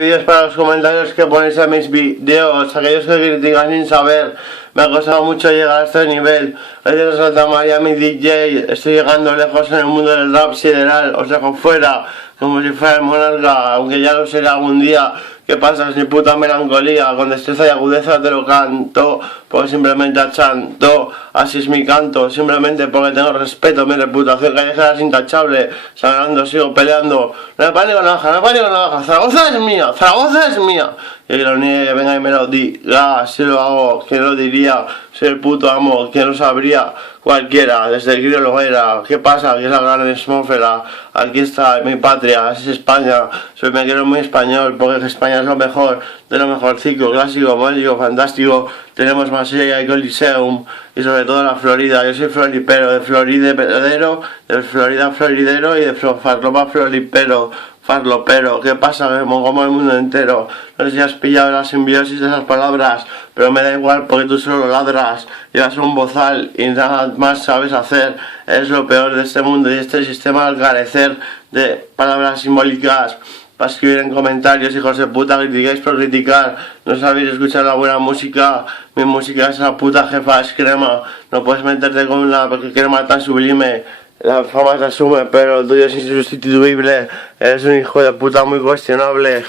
Vídeos para los comentarios que ponéis a mis vídeos, aquellos que critican sin saber. Me ha costado mucho llegar a este nivel. Gracias a Santa María, mi DJ, estoy llegando lejos en el mundo del rap sideral. Os dejo fuera, como si fuera el monarca, aunque ya lo seré algún día. ¿Qué pasa? Es mi puta melancolía, con destreza y agudeza te lo canto, porque simplemente achanto, así es mi canto, simplemente porque tengo respeto, mi reputación callejera es intachable, sangrando sigo peleando, no me panico navaja, no me panico navaja, Zaragoza es mía, Zaragoza es mía, y que lo niegue, venga y me lo diga, si lo hago, ¿quién lo diría? Soy el puto amo, ¿quién lo sabría? Cualquiera, desde el grillo lo era. ¿Qué pasa? Aquí es la gran atmósfera. Aquí está mi patria, es España. Me quiero muy español porque España es lo mejor, de lo mejorcico, clásico, mágico, fantástico. Tenemos Marsella y Coliseum y sobre todo la Florida. Yo soy floripero, de Floridero, de Florida floridero y de Farlopa floripero. Farlopero, ¿qué pasa? Que me como el mundo entero. No sé si has pillado la simbiosis de esas palabras, pero me da igual porque tú solo ladras. Llevas un bozal y nada más sabes hacer. Es lo peor de este mundo y este sistema al carecer de palabras simbólicas. Para escribir en comentarios, hijos de puta, criticáis por criticar. No sabéis escuchar la buena música. Mi música es la puta jefa, es crema. No puedes meterte con una crema tan sublime. La fama se asume, pero el tuyo es insustituible. Eres un hijo de puta muy cuestionable.